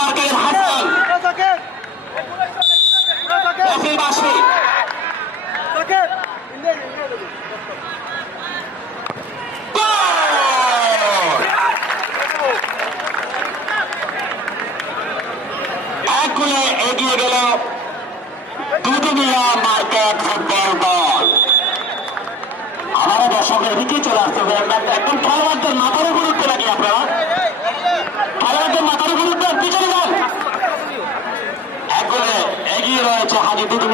মার্কের হাসান বাসী এক গোলে এগিয়ে গেল দুদুমিয়া মার্কেট ফুটবল দল। আমারও দর্শকের দিকে চলে আসতে হবে। একদম খেলোয়াড়দের মাথার উপর উঠতে নাকি আপনারা খেলোয়াড়দের মাথার উপর উঠতে পিছনে যান। এক গোলে এগিয়ে রয়েছে হাজি দুদুমিয়া।